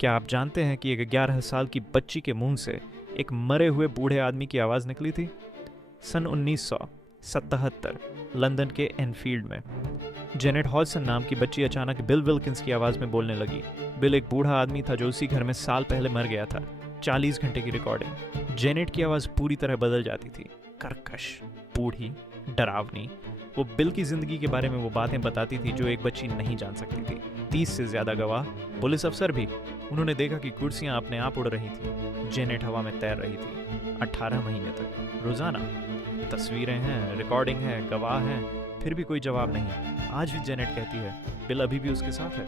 क्या आप जानते हैं कि एक 11 साल की बच्ची के मुंह से एक मरे हुए बूढ़े आदमी की आवाज़ निकली थी? सन 1977 लंदन के एनफील्ड में जेनेट हॉडसन नाम की बच्ची अचानक बिल विल्किंस की आवाज़ में बोलने लगी। बिल एक बूढ़ा आदमी था जो उसी घर में साल पहले मर गया था। 40 घंटे की रिकॉर्डिंग। जेनेट की आवाज़ पूरी तरह बदल जाती थी, कर्कश, बूढ़ी, डरावनी। वो बिल की जिंदगी के बारे में वो बातें बताती थी जो एक बच्ची नहीं जान सकती थी। 30 से ज्यादा गवाह, पुलिस अफसर भी, उन्होंने देखा कि कुर्सियां अपने आप उड़ रही थी। जेनेट हवा में तैर रही थी 18 महीने तक, रोजाना। तस्वीरें हैं, रिकॉर्डिंग है, गवाह हैं, फिर भी कोई जवाब नहीं। आज भी जेनेट कहती है बिल अभी भी उसके साथ है।